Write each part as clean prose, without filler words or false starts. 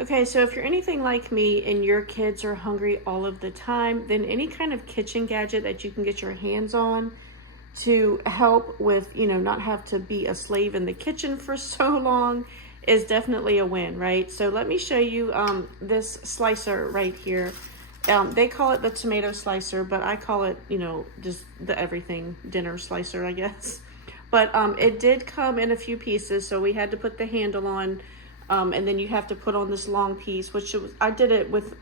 Okay, so if you're anything like me and your kids are hungry all of the time, then any kind of kitchen gadget that you can get your hands on to help with, not have to be a slave in the kitchen for so long is definitely a win, right? So let me show you this slicer right here. They call it the tomato slicer, but I call it, just the everything dinner slicer, I guess. But it did come in a few pieces, so we had to put the handle on. And then you have to put on this long piece, which I did it with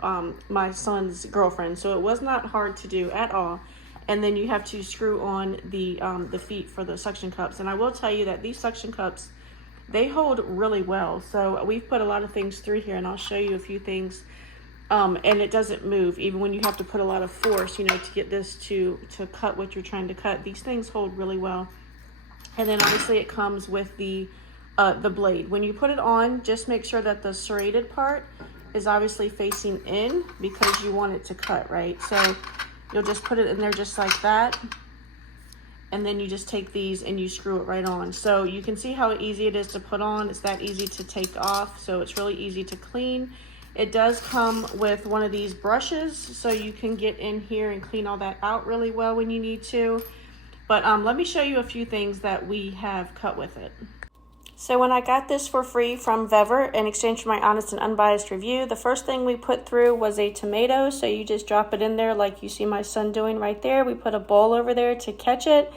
my son's girlfriend, so it was not hard to do at all. And then you have to screw on the feet for the suction cups. And I will tell you that these suction cups, they hold really well. So we've put a lot of things through here, and I'll show you a few things. And it doesn't move, even when you have to put a lot of force, to get this to cut what you're trying to cut. These things hold really well. And then obviously it comes with the blade. When you put it on, just make sure that the serrated part is obviously facing in because you want it to cut, right? So you'll just put it in there just like that. And then you just take these and you screw it right on. So you can see how easy it is to put on. It's that easy to take off. So it's really easy to clean. It does come with one of these brushes, so you can get in here and clean all that out really well when you need to. But let me show you a few things that we have cut with it. So when I got this for free from VEVOR in exchange for my honest and unbiased review, the first thing we put through was a tomato. So you just drop it in there like you see my son doing right there. We put a bowl over there to catch it.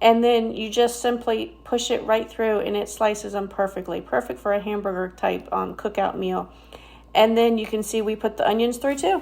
And then you just simply push it right through and it slices them perfectly. Perfect for a hamburger type cookout meal. And then you can see we put the onions through too.